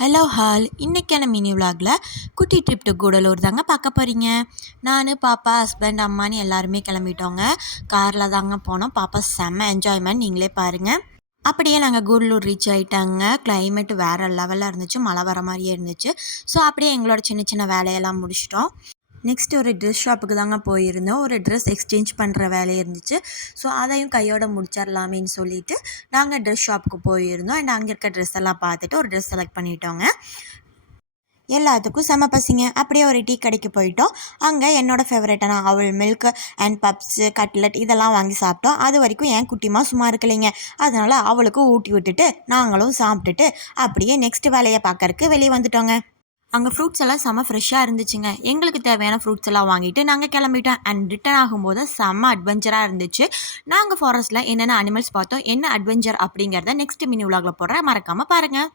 Hello hall இன்றைக்கான mini விலாகில் குட்டி trip to Gudalur தாங்க பார்க்க போகிறீங்க. நான் பாப்பா ஹஸ்பண்ட் அம்மானு எல்லாருமே கிளம்பிட்டோங்க. காரில் தாங்க போனோம். பாப்பா செம்ம என்ஜாய்மெண்ட், நீங்களே பாருங்கள். அப்படியே நாங்கள் கூடலூர் ரீச் ஆகிட்டாங்க. கிளைமேட் வேறு லெவலில் இருந்துச்சு, மழை வர மாதிரியே இருந்துச்சு. ஸோ அப்படியே எங்களோட சின்ன சின்ன வேலையெல்லாம் முடிச்சிட்டோம். நெக்ஸ்ட் ஒரு ட்ரெஸ் ஷாப்புக்கு தாங்க போயிருந்தோம். ஒரு ட்ரெஸ் எக்ஸ்சேஞ்ச் பண்ணுற வேலை இருந்துச்சு. ஸோ அதையும் கையோட முடிச்சிடலாமேன்னு சொல்லிட்டு நாங்கள் ட்ரெஸ் ஷாப்புக்கு போயிருந்தோம். அண்ட் அங்கே இருக்க ட்ரெஸ் எல்லாம் பார்த்துட்டு ஒரு ட்ரெஸ் செலக்ட் பண்ணிட்டோங்க. எல்லாத்துக்கும் செம பசிங்க. அப்படியே ஒரு டீ கடைக்கு போயிட்டோம். அங்கே என்னோடய ஃபேவரட்டான அவல் மில்க் அண்ட் பப்ஸு கட்லெட் இதெல்லாம் வாங்கி சாப்பிட்டோம். அது வரைக்கும் என் குட்டிமா சும்மா இருக்கலைங்க. அதனால் அவளுக்கும் ஊட்டி விட்டுட்டு நாங்களும் சாப்பிட்டுட்டு அப்படியே நெக்ஸ்ட் வேலையை பார்க்கறக்கு வெளியே வந்துட்டோங்க. அங்கே ஃப்ரூட்ஸ் எல்லாம் செம்ம ஃப்ரெஷ்ஷாக இருந்துச்சுங்க. எங்களுக்கு தேவையான ஃப்ரூட்ஸ் எல்லாம் வாங்கிட்டு நாங்கள் கிளம்பிட்டோம். அண்ட் ரிட்டன் ஆகும்போது செம்ம அட்வென்ச்சராக இருந்துச்சு. நாங்கள் ஃபாரஸ்ட்டில் என்னென்ன அனிமல்ஸ் பார்த்தோம், என்ன அட்வென்ச்சர் அப்படிங்கிறத நெக்ஸ்ட் மினி விலாகில் போடுறேன், மறக்காமல் பாருங்கள்.